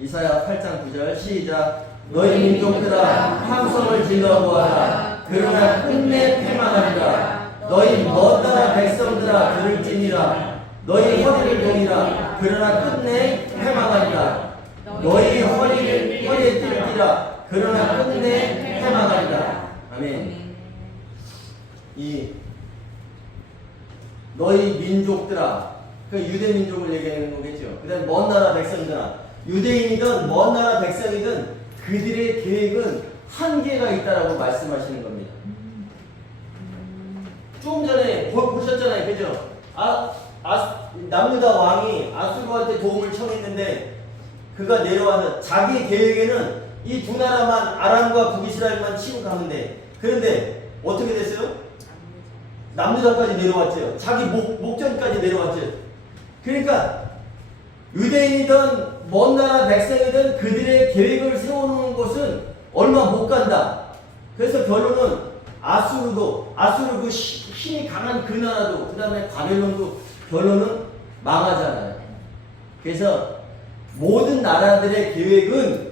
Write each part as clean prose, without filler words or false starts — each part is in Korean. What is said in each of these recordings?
이사야 8장 9절 시작. 너희 민족들아 함성을 질러보아라. 그러나 끝내 패망하리라. 너희 먼 나라 백성들아 들을지니라. 너희 허리를 동이라. 그러나 끝내 패망하리라. 너희 허리에 뛸지라. 그러나 끝내 패망하리라. 아멘. 이 너희 민족들아, 그 유대 민족을 얘기하는 거겠죠. 그다음 먼 나라 백성들아, 유대인이든 먼 나라 백성이든 그들의 계획은 한계가 있다라고 말씀하시는 겁니다. 조금 전에 보셨잖아요, 그죠? 남유다 왕이 아수르한테 도움을 청했는데 그가 내려와서 자기 계획에는 이 두 나라만 아람과 북이스라엘만 치고 가는데, 그런데 어떻게 됐어요? 남유다까지 내려왔죠. 자기 목전까지 내려왔죠. 그러니까 유대인이든 먼 나라 백성이든 그들의 계획을 세우는 곳은 얼마 못 간다. 그래서 결론은 아수르 그 힘이 강한 그 나라도, 그 다음에 바벨론도 결론은 망하잖아요. 그래서 모든 나라들의 계획은,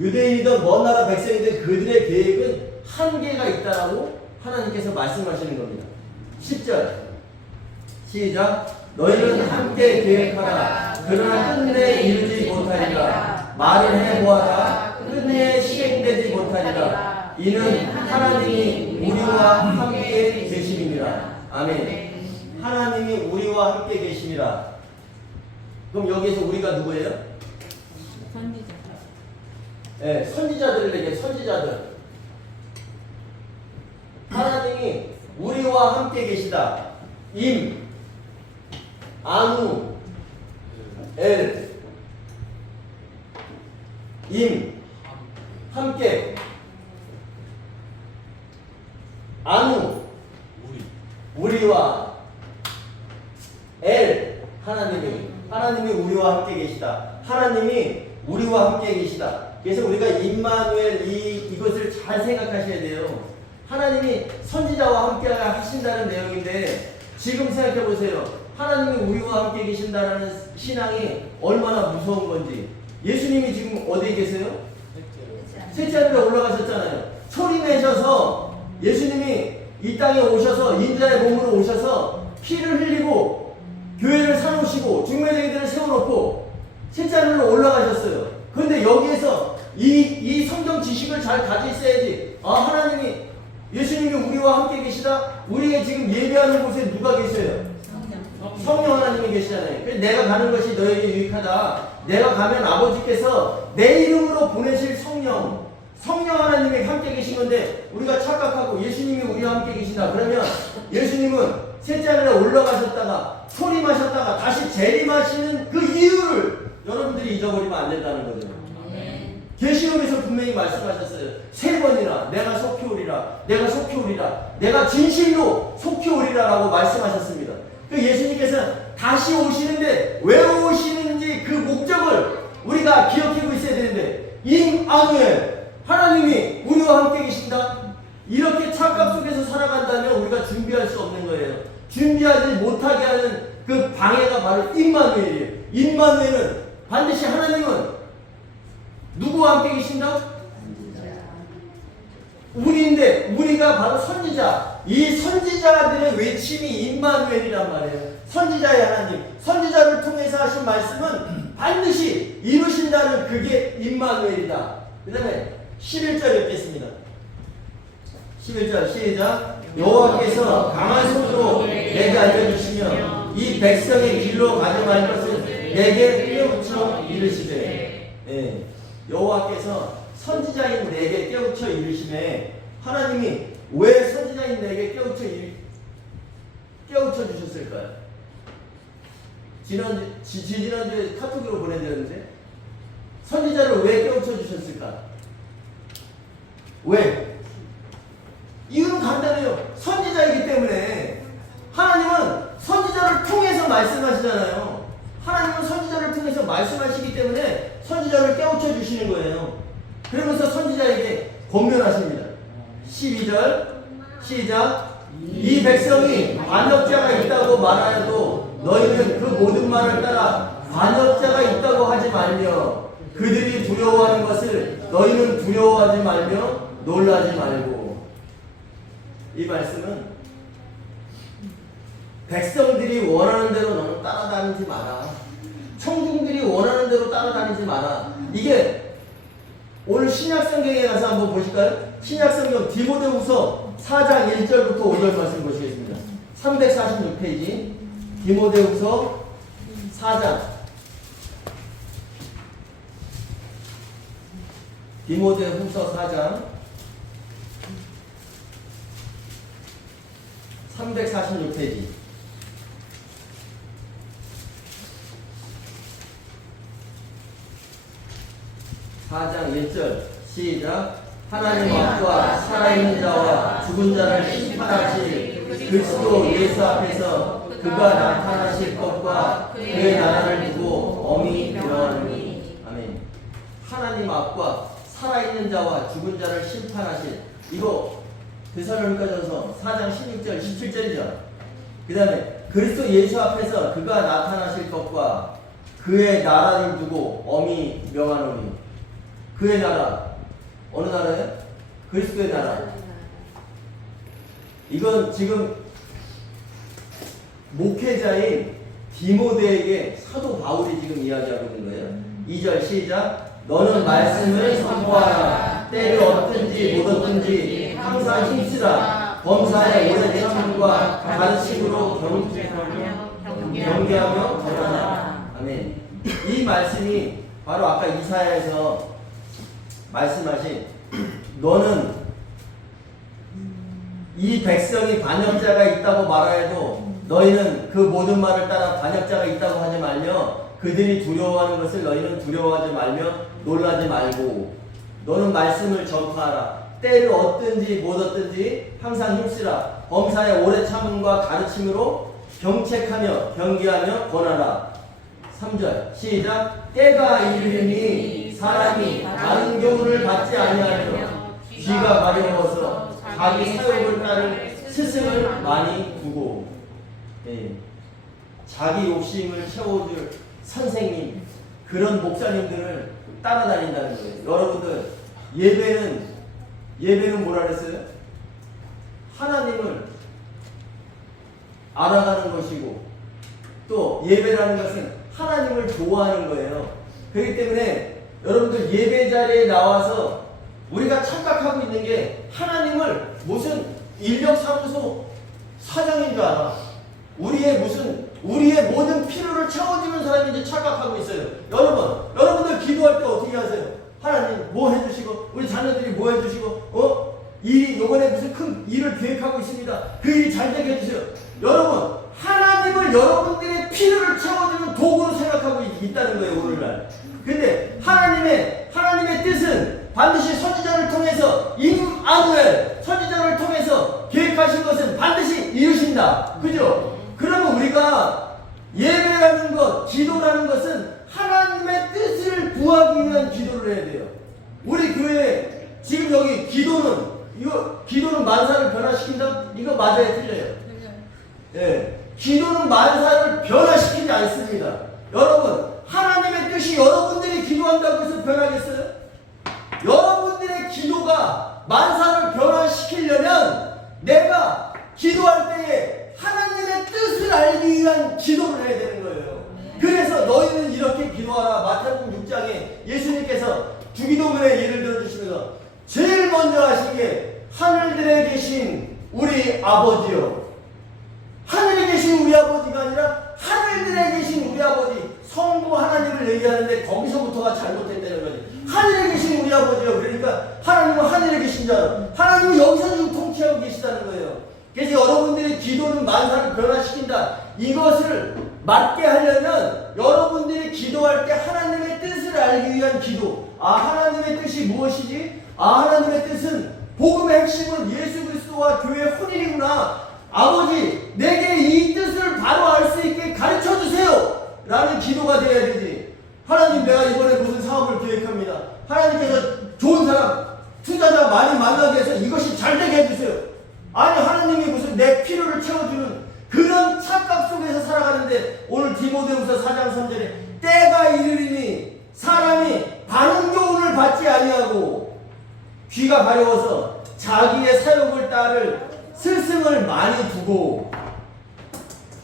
유대인이든 먼 나라 백성이든 그들의 계획은 한계가 있다라고 하나님께서 말씀하시는 겁니다. 10절 시작. 너희는 함께 계획하라. 그러나 끝내 이루지 못하리라. 말을 해보아라. 끝내 시행되지 못하리라. 이는 하나님이 우리와 함께 계심이니라. 아멘. 하나님이 우리와 함께 계심이라. 그럼 여기에서 우리가 누구예요? 선지자. 네, 선지자들을 얘기해요. 선지자들. 하나님이 우리와 함께 계시다. 임, 아누, 엘, 임, 함께, 아누, 우리와, 엘, 하나님이 우리와 함께 계시다. 하나님이 우리와 함께 계시다. 그래서 우리가 임마누엘 이것을 잘 생각하셔야 돼요. 하나님이 선지자와 함께 하신다는 내용인데, 지금 생각해 보세요. 하나님이 우리와 함께 계신다는 신앙이 얼마나 무서운 건지. 예수님이 지금 어디에 계세요? 셋째 하늘에 올라가셨잖아요. 소리 내셔서 예수님이 이 땅에 오셔서 인자의 몸으로 오셔서 피를 흘리고 교회를 사놓으시고 중매쟁이들을 세워놓고 셋째 하늘로 올라가셨어요. 그런데 여기에서 이 성경 지식을 잘 가지고 있어야지. 하나님이, 예수님이 우리와 함께 계시다. 우리가 지금 예배하는 곳에 누가 계셔요? 성령 하나님이 계시잖아요. 그래서 내가 가는 것이 너에게 유익하다. 내가 가면 아버지께서 내 이름으로 보내실 성령 하나님이 함께 계신 건데, 우리가 착각하고 예수님이 우리와 함께 계신다. 그러면 예수님은 셋째 하늘에 올라가셨다가 소림하셨다가 다시 재림하시는 그 이유를 여러분들이 잊어버리면 안 된다는 거죠. 계시록에서 분명히 말씀하셨어요. 3번이나 내가 속히 오리라, 내가 속히 오리라, 내가 진실로 속히 오리라 라고 말씀하셨습니다. 그 예수님께서 다시 오시는데 왜 오시는지 그 목적을 우리가 기억하고 있어야 되는데, 임마누엘, 하나님이 우리와 함께 계신다. 이렇게 착각 속에서 살아간다면 우리가 준비할 수 없는 거예요. 준비하지 못하게 하는 그 방해가 바로 임마누엘이에요. 임마누엘은 반드시 하나님은 누구와 함께 계신다? 우리인데, 우리가 바로 선지자. 이 선지자들의 외침이 임마누엘이란 말이에요. 선지자의 하나님, 선지자를 통해서 하신 말씀은 반드시 이루신다는 그게 임마누엘이다. 그 다음에 11절 읽겠습니다. 11절 시작. 여호와께서 강한 손으로 내게 알려주시며 이 백성의 길로 가지 말 것을 내게 깨우쳐 이르시되. 여호와께서 선지자인 내게 깨우쳐 이르시네. 하나님이 왜 선지자인 내게 깨우쳐 주셨을까요? 지난주에 카톡으로 보내드렸는데, 선지자를 왜 깨우쳐 주셨을까? 왜? 이유는 간단해요. 선지자이기 때문에. 하나님은 선지자를 통해서 말씀하시잖아요. 하나님은 선지자를 통해서 말씀하시기 때문에 선지자를 깨우쳐 주시는 거예요. 그러면서 선지자에게 권면하십니다. 12절 시작. 이 백성이 반역자가 있다고 말하여도 너희는 그 모든 말을 따라 반역자가 있다고 하지 말며 그들이 두려워하는 것을 너희는 두려워하지 말며 놀라지 말고. 이 말씀은 백성들이 원하는 대로 너는 따라다니지 마라. 청중들이 원하는 대로 따라다니지 마라. 이게 오늘 신약성경에 가서 한번 보실까요? 신약성경 디모데후서 4장 1절부터 5절 말씀 보시겠습니다. 346페이지 디모데후서 4장 디모데후서 4장 346페이지. (4장 1절) 시작. 하나님 앞과 살아있는 자와 죽은 자를 심판하실 그리스도 예수 앞에서 그가 나타나실 것과 그의 나라를 두고 엄히 명하노니. 아멘. 하나님 앞과 살아있는 자와 죽은 자를 심판하실, 이거 데살로니가전서 4장 16절 17절이죠. 그 다음에 그리스도 예수 앞에서 그가 나타나실 것과 그의 나라를 두고 엄히 명하노니. 그의 나라 어느 나라예요? 그리스도의 나라. 이건 지금 목회자인 디모데에게 사도 바울이 지금 이야기하고 있는 거예요. 2절 시작. 너는 말씀을 선포하라. 때를 얻든지 못 얻든지 항상 힘쓰라. 범사의 오래 참음과 가르침으로 경계하며 전하라. 아멘. 이 말씀이 바로 아까 이사야에서 말씀하신, 너는 이 백성이 반역자가 있다고 말하여도 너희는 그 모든 말을 따라 반역자가 있다고 하지 말며 그들이 두려워하는 것을 너희는 두려워하지 말며 놀라지 말고 너는 말씀을 전파하라. 때를 얻든지 못 얻든지 항상 힘쓰라. 범사의 오래 참음과 가르침으로 경책하며 경계하며 권하라. 3절 시작. 때가 이르니 사람이 다른 교훈을 받지 아니하며 귀가 가려워서 자기 사욕을 따른 스승을 많이 두고. 자기 욕심을 채워줄 선생님, 그런 목사님들을 따라다닌다는 거예요. 여러분들 예배는 뭐라 그랬어요? 하나님을 알아가는 것이고 또 예배라는 것은 하나님을 좋아하는 거예요. 그렇기 때문에 여러분들 예배 자리에 나와서 우리가 착각하고 있는 게 하나님을 무슨 인력사무소 사장인 줄 알아. 우리의 모든 필요를 채워주는 사람인지 착각하고 있어요. 여러분들 기도할 때 어떻게 하세요? 하나님 뭐 해주시고 우리 자녀들이 뭐 해주시고 일이 요번에 무슨 큰 일을 계획하고 있습니다. 그 일이 잘 되게 해주세요. 여러분, 하나님을 여러분들의 필요를 채워주는 도구로 생각하고 있다는 거예요, 오늘날. 근데 하나님의 뜻은 반드시 선지자를 통해서, 임마누엘 선지자를 통해서 계획하신 것은 반드시 이루신다. 그죠? 그러면 우리가 예배라는 것, 기도라는 것은 하나님의 뜻을 구하기 위한 기도를 해야 돼요. 우리 교회 지금 여기 기도는 만사를 변화시킨다? 이거 맞아요, 틀려요? 예, 기도는 만사를 변화시키지 않습니다. 여러분, 하나님의 뜻이 여러분들이 기도한다고 해서 변하겠어요? 여러분들의 기도가 만사를 변화시키려면 내가 기도할 때에 하나님의 뜻을 알기 위한 기도를 해야 되는 거예요. 그래서 너희는 이렇게 기도하라. 마태복음 6장에 예수님께서 주기도문의 예를 들어주시면서 제일 먼저 하신 게 하늘들에 계신 우리 아버지요. 하늘에 계신 우리 아버지가 아니라 하늘들에 계신 우리 아버지, 성부 하나님을 얘기하는데 거기서부터가 잘못됐다는 거지. 하늘에 계신 우리 아버지요. 그러니까 하나님은 하늘에 계신 자, 하나님은 여기서 지금 통치하고 계시다는 거예요. 그래서 여러분들의 기도는 만사를 변화시킨다. 이것을 맞게 하려면 여러분들이 기도할 때 하나님의 뜻을 알기 위한 기도. 하나님의 뜻이 무엇이지? 하나님의 뜻은 복음의 핵심은 예수 그리스도와 교회 혼인이구나. 아버지, 내게 이 뜻을 바로 알 수 있게 가르쳐 주세요. 라는 기도가 돼야 되지. 하나님, 내가 이번에 무슨 사업을 계획합니다. 하나님께서 좋은 사람, 투자자 많이 만나게 해서 이것이 잘 되게 해주세요. 아니, 하나님이 무슨 내 필요를 채워주는 그런 착각 속에서 살아가는데, 오늘 디모데후서 4장 3절에 때가 이르리니 사람이 귀가 가려워서 자기의 사욕을 따를 스승을 많이 두고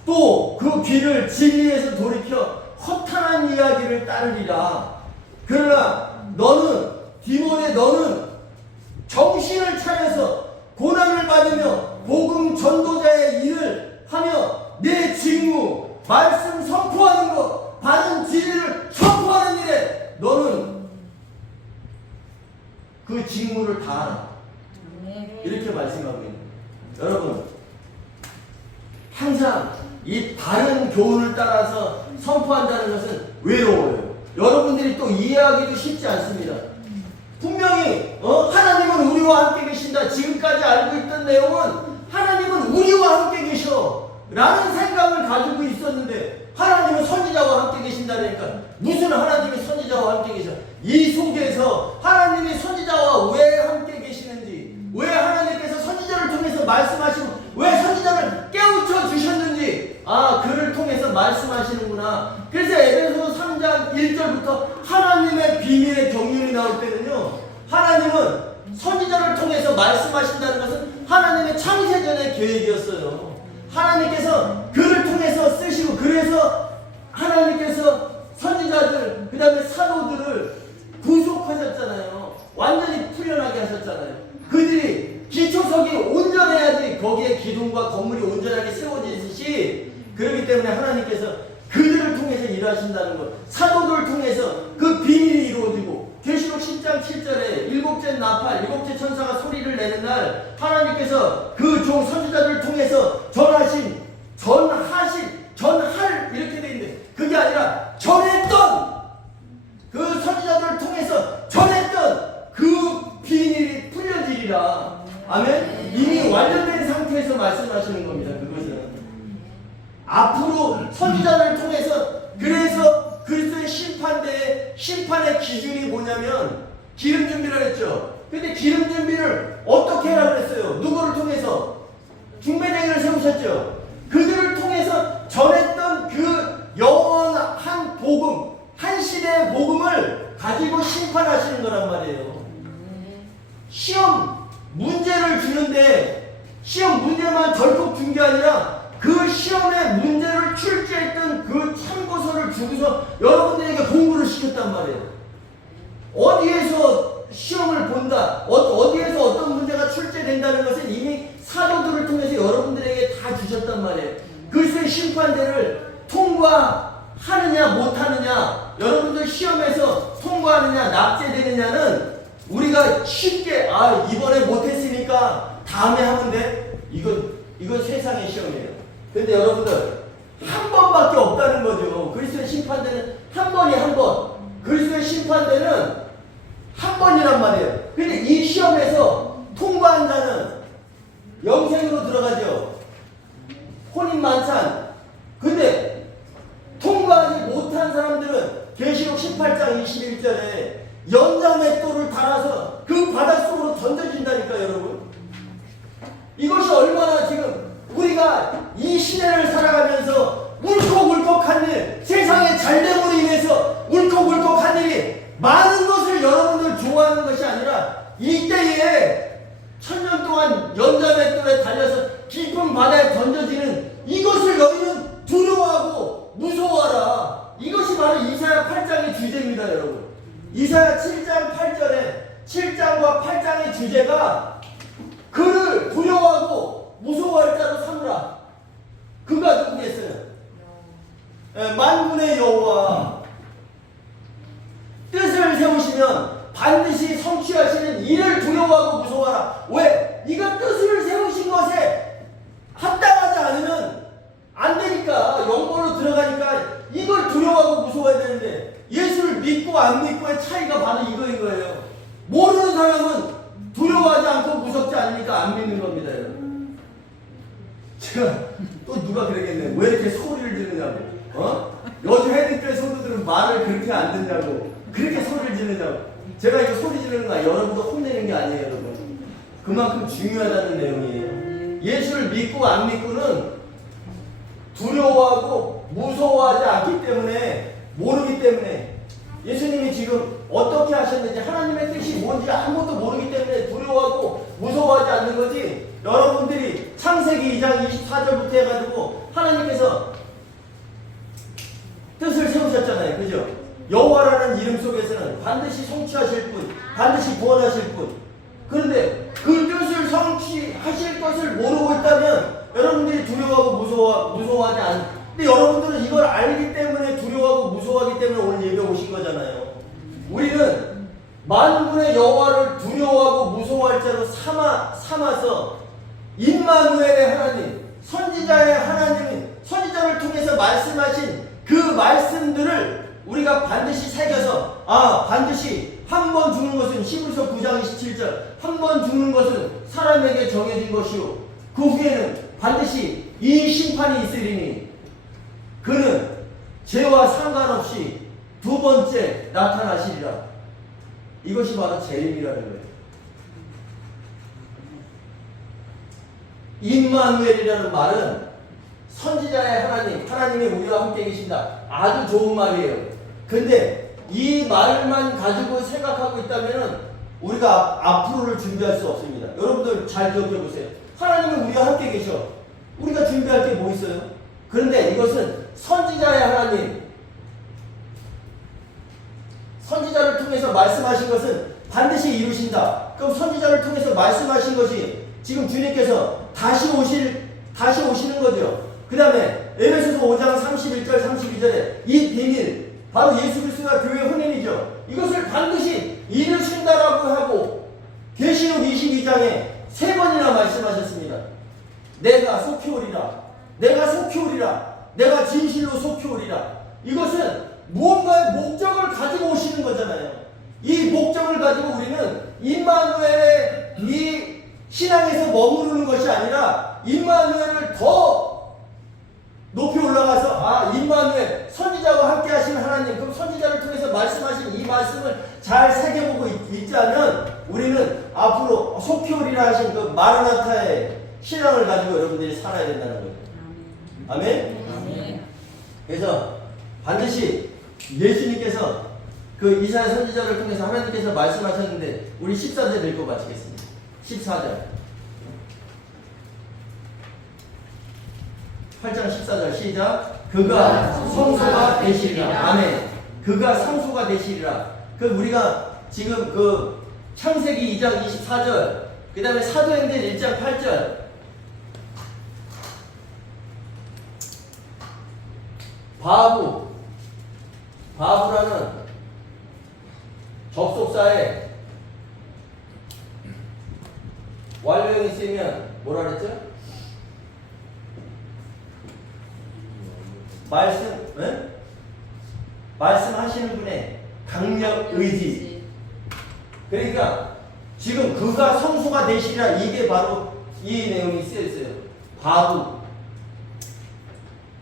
또 그 귀를 진리에서 돌이켜 허탄한 이야기를 따르리라. 그러나 너는 디모데 너는 정신을 차려서 고난을 받으며 복음 전도자의 일을 하며 내 직무 말씀 선포하는 것 바른 진리를 선포하는 일에 너는 그 직무를 다하라. 이렇게 말씀하고 있는 거예요. 여러분 항상 이 바른 교훈을 따라서 선포한다는 것은 외로워요. 여러분들이 또 이해하기도 쉽지 않습니다. 분명히 하나님은 우리와 함께 계신다. 지금까지 알고 있던 내용은 하나님은 우리와 함께 계셔 라는 생각을 가지고 있었는데 하나님은 선지자와 함께 계신다니까 무슨 하나님이 선지자와 함께 계셔? 이 속에서 하나님이 선지자와 왜 함께 계시는지, 왜 하나님께서 선지자를 통해서 말씀하시고 왜 선지자를 깨우쳐 주셨는지 그를 통해서 말씀하시는구나. 그래서 에베소 3장 1절부터 하나님의 비밀의 경륜이 나올 때는요, 하나님은 선지자를 통해서 말씀하신다는 것은 하나님의 창세전의 계획이었어요. 하나님께서 그를 통해서 쓰시고, 그래서 하나님께서 선지자들 그 다음에 사도들을 구속하셨잖아요. 완전히 풀려나게 하셨잖아요. 그들이 기초석이 온전해야지 거기에 기둥과 건물이 온전하게 세워지듯이, 그렇기 때문에 하나님께서 그들을 통해서 일하신다는 것, 사도들을 통해서 그 비밀이 이루어지고, 계시록 10장 7절에 일곱째 나팔, 일곱째 천사가 소리를 내는 날 하나님께서 그 종 선지자들을 통해서 전할 이렇게 돼 있는데, 그게 아니라 전했던 그 선지자들을 통해서 전했던 그 비밀이 풀려지리라. 아멘. 이미 완료된 상태에서 말씀하시는 겁니다. 그것은 앞으로 선지자들을 통해서, 그래서 그리스도의 심판의 기준이 뭐냐면 기름 준비를 했죠. 근데 기름 준비를 어떻게 하라고 했어요? 누구를 통해서? 중매쟁이를 세우셨죠. 그들을 통해서 전했던 그 영원한 복음, 한 시대의 복음을 가지고 심판하시는 거란 말이에요. 시험 문제를 주는데 시험 문제만 덜컥 준 게 아니라 그 시험의 문제를 출제했던 그 참고서를 주고서 여러분들에게 공부를 시켰단 말이에요. 어디에서 시험을 본다, 어디에서 어떤 문제가 출제된다는 것은 이미 사도들을 통해서 여러분들에게 다 주셨단 말이에요. 그리스도의 심판대를 통과하느냐 못하느냐, 여러분들 시험에서 통과하느냐 납제되느냐는 우리가 쉽게 이번에 못했으니까 다음에 하면 돼, 이건 세상의 시험이에요. 근데 여러분들 한 번밖에 없다는 거죠. 그리스도의 심판대는 한 번이 한 번, 그리스도의 심판대는 한 번이란 말이에요. 근데 이 시험에서 통과한 자는 영생으로 들어가죠. 혼인만찬. 근데 통과하지 못한 사람들은 계시록 18장 21절에 연자맷돌을 달아서 그 바닷속으로 던져진다니까. 여러분, 이것이 얼마나 지금 우리가 이 시대를 살아가면서 울컥울컥한 일, 세상의 잘됨으로 인해서 울컥울컥한 일이 많은 것을 여러분들 좋아하는 것이 아니라, 이때에 천년 동안 연자맷돌에 달려서 깊은 바다에 던져지는 이것을 너희는 두려워하고 무서워하라. 이것이 바로 이사야 8장의 주제입니다. 여러분, 이사야 7장 8절에 7장과 8장의 주제가 그를 두려워하고 무서워할 자로 삼으라. 그가 누구겠어요? 만군의 여호와. 뜻을 세우시면 반드시 성취하시는 이를 두려워하고 무서워하라. 왜? 네가 뜻을 세우신 것에 합당하지 않으면 안 되니까, 영광으로 들어가니까 이걸 두려워하고 무서워해야 되는데, 예수를 믿고 안 믿고의 차이가 바로 이거인 거예요. 모르는 사람은 두려워하지 않고 무섭지 않으니까 안 믿는 겁니다. 여러분, 제가 또 누가 그러겠네, 왜 이렇게 소리를 지르냐고. 요즘 헤딩교회 성도들은 말을 그렇게 안 듣냐고, 그렇게 소리를 지르냐고. 제가 이거 소리 지르는 거 여러분도 혼내는 게 아니에요. 여러분, 그만큼 중요하다는 내용이에요. 예수를 믿고 안 믿고는 두려워하고 무서워하지 않기 때문에, 모르기 때문에 예수님이 지금 어떻게 하셨는지 하나님의 뜻이 뭔지 아무것도 모르기 때문에 두려워하고 무서워하지 않는 거지. 여러분들이 창세기 2장 24절부터 해가지고 하나님께서 뜻을 세우셨잖아요. 그죠? 여호와라는 이름 속에서는 반드시 성취하실 분, 반드시 구원하실 분. 그런데 그 뜻을 성취하실 것을 모르고 있다면 여러분들이 두려워하고 무서워하지 않는. 근데 여러분들은 이걸 알기 때문에 두려워하고 무서워하기 때문에 오늘 예배 오신 거잖아요. 우리는 만군의 여호와를 두려워하고 무서워할 자로 삼아서 임마누엘의 하나님, 선지자의 하나님, 선지자를 통해서 말씀하신 그 말씀들을 우리가 반드시 새겨서 반드시 한 번 죽는 것은 히브리서 9장 27절 한 번 죽는 것은 사람에게 정해진 것이요 그 후에는 반드시 이 심판이 있으리니 그는 죄와 상관없이 두 번째 나타나시리라. 이것이 바로 재림이라는 거예요. 임마누엘이라는 말은 선지자의 하나님, 하나님이 우리와 함께 계신다. 아주 좋은 말이에요. 근데 이 말만 가지고 생각하고 있다면 우리가 앞으로를 준비할 수 없습니다. 여러분들 잘 기억해 보세요. 하나님은 우리와 함께 계셔. 우리가 준비할 게 뭐 있어요? 그런데 이것은 선지자의 하나님, 선지자를 통해서 말씀하신 것은 반드시 이루신다. 그럼 선지자를 통해서 말씀하신 것이 지금 주님께서 다시 오시는 거죠. 그 다음에 에베소서 5장 31절 32절에 이 비밀, 바로 예수 그리스도가 교회의 혼인이죠. 이것을 반드시 이루신다라고 하고 계시록 22장에 3번이나 말씀하셨습니다. 내가 속히 오리라. 내가 속히 오리라. 내가 진실로 속히 오리라. 이것은 무언가의 목적을 가지고 오시는 거잖아요. 이 목적을 가지고 우리는 임마누엘의 이 신앙에서 머무르는 것이 아니라 임마누엘을 더 높이 올라가서 임마누엘 선지자와 함께 하시는 하나님, 그럼 선지자를 통해서 말씀하신 이 말씀을 잘 새겨보고 있자면 우리는 앞으로 속히 오리라 하신 그 마르나타의 신앙을 가지고 여러분들이 살아야 된다는 거예요. 아멘? 아멘. 그래서 반드시 예수님께서 그 이사야 선지자를 통해서 하나님께서 말씀하셨는데 우리 14절 읽고 마치겠습니다. 14절 8장 14절 시작. 그가 성소가 되시리라. 아멘. 그가 성소가 되시리라. 그 우리가 지금 그 창세기 2장 24절 그 다음에 사도행전 1장 8절 바부라는 접속사에 완료형이 쓰면 뭐라 그랬죠? 말씀하시는 분의 강력 의지. 그러니까 지금 그가 성소가 되시리라, 이게 바로 이 내용이 쓰여 있어요. 바부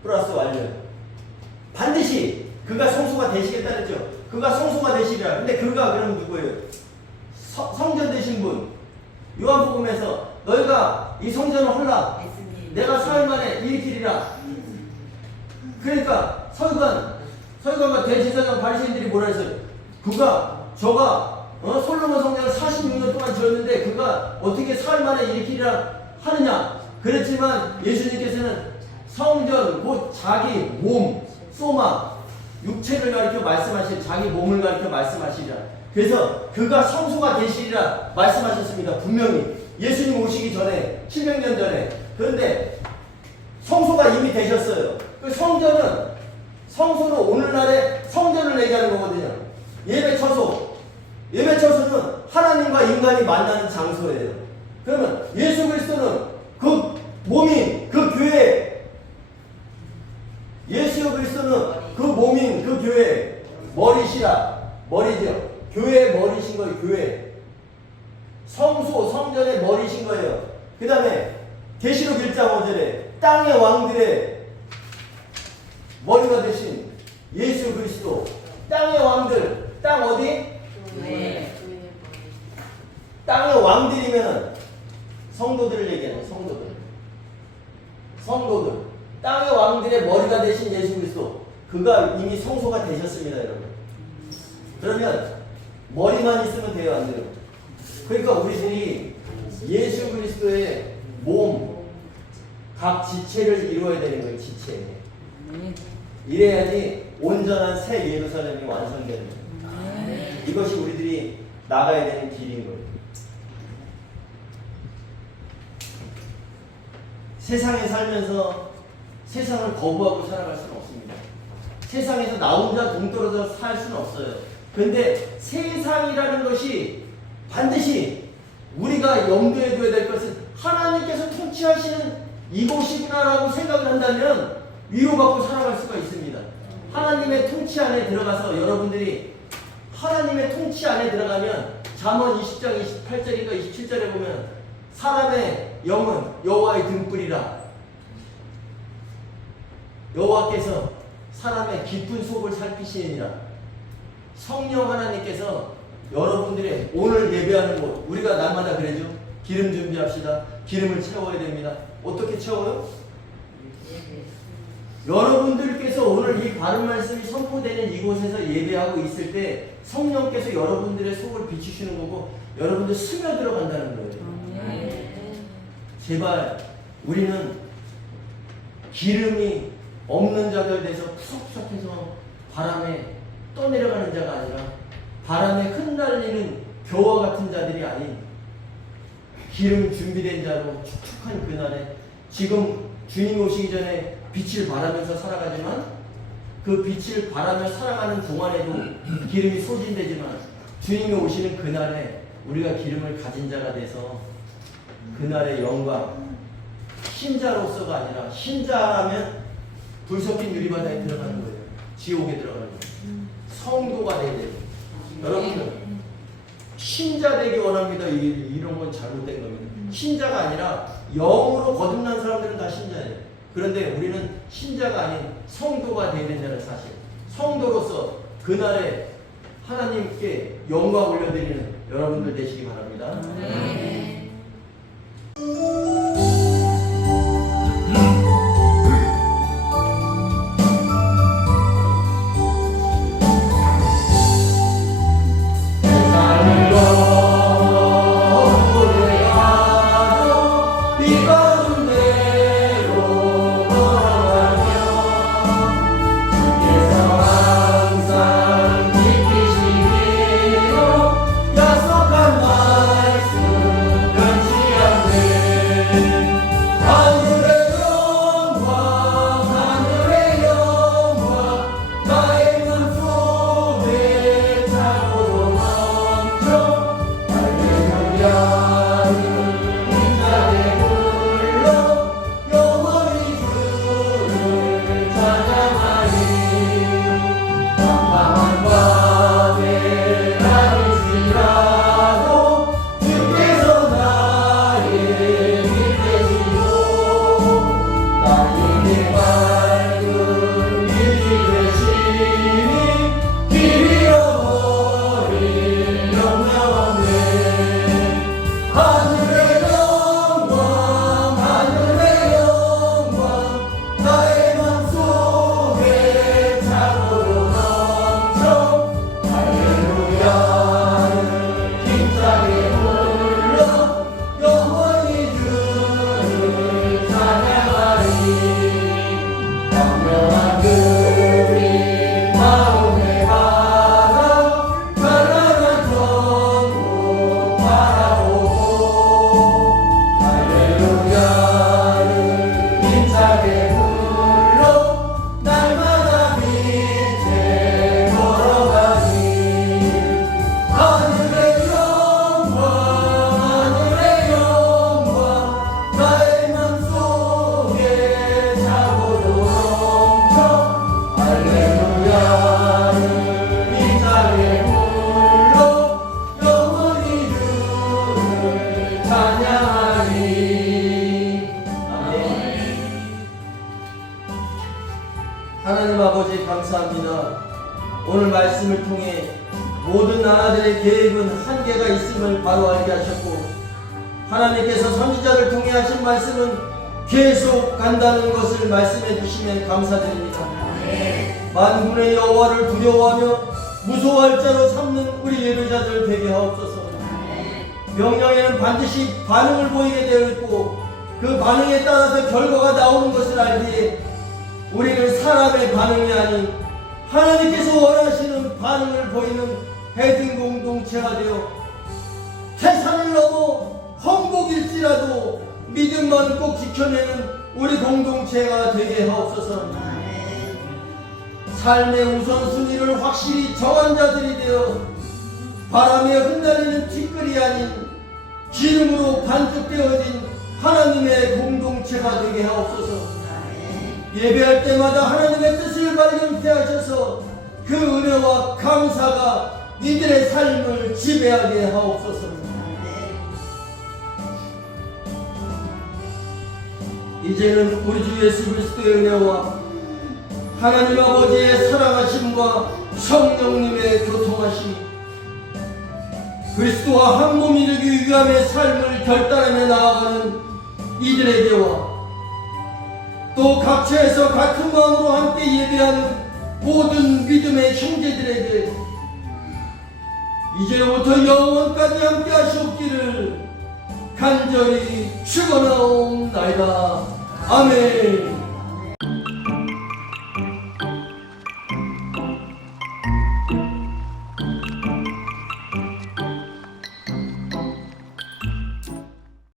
플러스 완료. 반드시 그가 성소가 되시겠다는 거죠. 그가 성소가 되시리라. 근데 그가 그럼 누구예요? 성전 되신 분. 요한복음에서 너희가 이 성전을 헐라. 내가 사흘 만에 일으키리라. 그러니까 서기관과 대제사장 바리새인들이 뭐라 했어요? 저가 솔로몬 성전을 46년 동안 지었는데 그가 어떻게 사흘 만에 일으키리라 하느냐? 그렇지만 예수님께서는 성전 곧 자기 몸, 소마, 육체를 가리켜 말씀하신 자기 몸을 가리켜 말씀하시리라. 그래서 그가 성소가 되시리라 말씀하셨습니다. 분명히 예수님 오시기 전에 700년 전에. 그런데 성소가 이미 되셨어요. 그 성소는 오늘날의 성전을 얘기하는 거거든요. 예배처소는 하나님과 인간이 만나는 장소예요. 그러면 예수 그리스도는 그 몸인 그 교회, 예수 그리스도는 그 몸인 그 교회 머리죠. 교회의 머리신 거예요. 교회 성전의 머리신 거예요. 그 다음에 계시록 1장 5절에 땅의 왕들의 머리가 되신 예수 그리스도. 땅의 왕들, 땅 어디? 네. 땅의 왕들이면 성도들을 얘기하는 성도들. 땅의 왕들의 머리가 되신 예수 그리스도. 그가 이미 성소가 되셨습니다, 여러분. 그러면 머리만 있으면 돼요, 안 돼요? 그러니까 우리들이 예수 그리스도의 몸, 각 지체를 이루어야 되는 거예요, 지체. 네. 이래야지 온전한 새 예루살렘이 완성되는 거예요. 네. 이것이 우리들이 나가야 되는 길인 거예요. 세상에 살면서 세상을 거부하고 살아갈 수는 없습니다. 세상에서 나 혼자 동떨어져 살 수는 없어요. 근데 세상이라는 것이 반드시 우리가 염두에 둬야 될 것은 하나님께서 통치하시는 이곳이구나라고 생각을 한다면 위로받고 살아갈 수가 있습니다. 하나님의 통치 안에 들어가서 여러분들이 하나님의 통치 안에 들어가면 잠언 20장 28절인가 27절에 보면 사람의 영은 여호와의 등불이라, 여호와께서 사람의 깊은 속을 살피시니라. 성령 하나님께서 여러분들의 오늘 예배하는 곳, 우리가 날마다 그러죠. 기름 준비합시다. 기름을 채워야 됩니다. 어떻게 채워요? 여러분들께서 오늘 이 바른 말씀이 선포되는 이곳에서 예배하고 있을 때 성령께서 여러분들의 속을 비추시는 거고 여러분들 스며들어 간다는 거예요. 제발 우리는 기름이 없는 자들 돼서 푸석푸석해서 바람에 떠내려가는 자가 아니라 바람에 흩날리는 겨와 같은 자들이 아닌 기름 준비된 자로 축축한 그날에 지금 주님 오시기 전에 빛을 발하면서 살아가지만 그 빛을 발하며 살아가는 동안에도 기름이 소진되지만 주님이 오시는 그날에 우리가 기름을 가진 자가 돼서 그날의 영광, 신자로서가 아니라 신자라면 불 섞인 유리바다에 들어가는 거예요. 지옥에 들어가는 거예요. 성도가 되야 돼요. 여러분들 신자 되기 원합니다. 이런 건 잘못된 겁니다. 신자가 아니라 영으로 거듭난 사람들은 다 신자예요. 그런데 우리는 신자가 아닌 성도가 되야 된다는 사실. 성도로서 그날에 하나님께 영광 올려드리는 여러분들 되시기 바랍니다. 하나님 아버지 감사합니다. 오늘 말씀을 통해 모든 나라들의 계획은 한계가 있음을 바로 알게 하셨고 하나님께서 선지자를 통해 하신 말씀은 계속 간다는 것을 말씀해 주시면 감사드립니다. 만군의 여호와를 두려워하며 무소할 자로 삼는 우리 예배자들 되게 하옵소서. 명령에는 반드시 반응을 보이게 되어 있고 그 반응에 따라서 결과가 나오는 것을 알기에 우리는 사람의 반응이 아닌 하나님께서 원하시는 반응을 보이는 해등 공동체가 되어 태산을 넘어 헝곡일지라도 믿음만 꼭 지켜내는 우리 공동체가 되게 하옵소서. 삶의 우선순위를 확실히 정한 자들이 되어 바람에 흩날리는 티끌이 아닌 기름으로 반죽되어진 하나님의 공동체가 되게 하옵소서. 예배할 때마다 하나님의 뜻을 발견케 하셔서 그 은혜와 감사가 이들의 삶을 지배하게 하옵소서. 이제는 우리 주 예수 그리스도의 은혜와 하나님 아버지의 사랑하심과 성령님의 교통하심이 그리스도와 한 몸이 되기 위함의 삶을 결단하며 나아가는 이들에게와 또 각처에서 같은 마음으로 함께 예배하는 모든 믿음의 형제들에게 이제부터 영원까지 함께 하시옵기를 간절히 축원하옵나이다. 아멘.